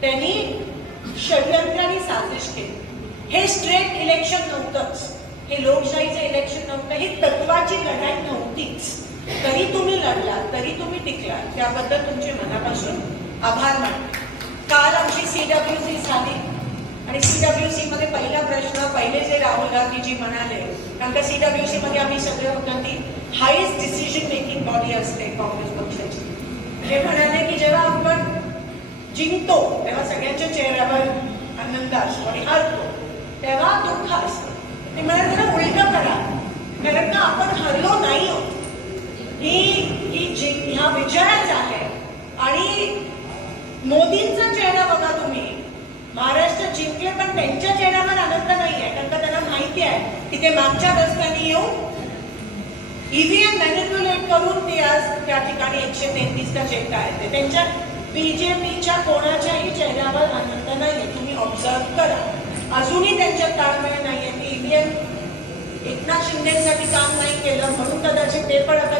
त्यांनी षडयंत्र आणि साजिश केली। हे स्ट्रेट इलेक्शन नव्हतंच, हे लोकशाहीचं इलेक्शन नव्हतं, ही तत्वाची लढाई नव्हतीच। तरी तुम्ही लढलात, तरी तुम्ही टिकलात, त्याबद्दल तुमचे मनापासून आभार मानते। काल आमची CWC झाली आणि CWC मध्ये पहिला प्रश्न, पहिले जे राहुल गांधीजी म्हणाले, कारण का CWC मध्ये आम्ही सगळे होतो ती हायेस्ट डिसिजन मेकिंग बॉडी असते काँग्रेस पक्षाची। ते म्हणाले की जेव्हा आपण जिंकतो तेव्हा सगळ्यांच्या चेहऱ्यावर आनंद असतो आणि हरतो तेव्हा दुःख असतं। ते म्हणाले जरा उलट करा, कारण का आपण हरलो नाही आहोत, ह्या विजयाच आहे। आणि मोदींचा चेहरा बघा तुम्ही, महाराष्ट्र जिंकले पण त्यांच्या चेहऱ्यावर आनंद नाहीये, कारण का त्यांना माहिती आहे की ते मागच्या रस्त्याने येऊन EVM मॅनिप्युलेट करून ते आज त्या ठिकाणी 133चा झेंडा आहे। ते त्यांच्या BJPच्या कोणाच्याही चेहऱ्यावर आनंद नाहीये, तुम्ही ऑब्झर्व करा। अजूनही त्यांच्यात ताळमेळ नाहीये की EVM एकनाथ शिंदेसाठी काम नाही केलं म्हणून कदाचित ते पण आता